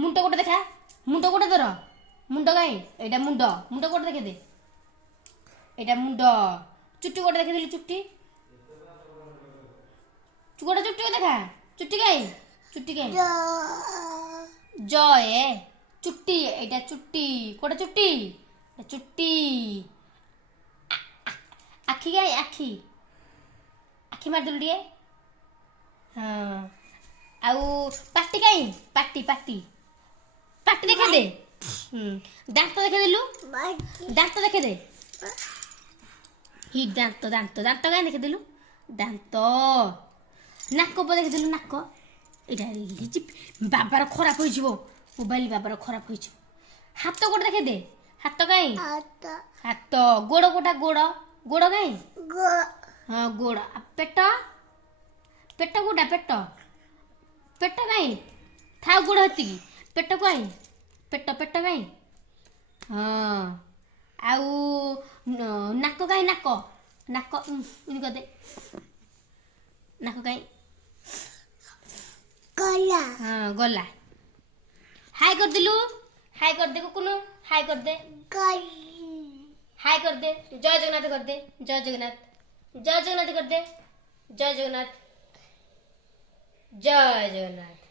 मुंड गोटे देखा मुंड गोटे तोर मुंड कहीं एटा मुंड मुंड गोटे देखे दे एटा मुंड चुट्टी गोटे देखे देलु चुट्टी गोटे चुट्टी देखा चुट्टी कहीं जय चुट्टी एटा चुट्टी गोटे चुट्टी चुट्टी आखि कहीं आखि आखि मारदेलु टे हाँ आउ पाटी कहीं पाटी पाटी पाटी देखे दे दांत देखे देलु दांत देखे दे ही दांत दांत दांत कहीं देखे देलु दांत नाक देखे देलु नाक बाबार खराब हो मोबाइल बाबार खराब हो हाथ गोटे देखे दे हाथ कहीं हाथ गोड़ गोटा गोड़ गोड़ कहीं हाँ गोड़ पेट पेट गोटा पेट पेट कहीं था गोड़ हती पेट कहीं पेट पेट कहीं हाँ आउ नाक कहीं नाक नाक इन कर दे नाक कहीं गला हाँ गला हाय कर दिलु हाय कर दे कुकुनु हाय कर दे हाय कर दे जय जगन्नाथ कर दे जय जगन्नाथ जय जगन्नाथ कर दे जय जगन्नाथ जय जगन्नाथ।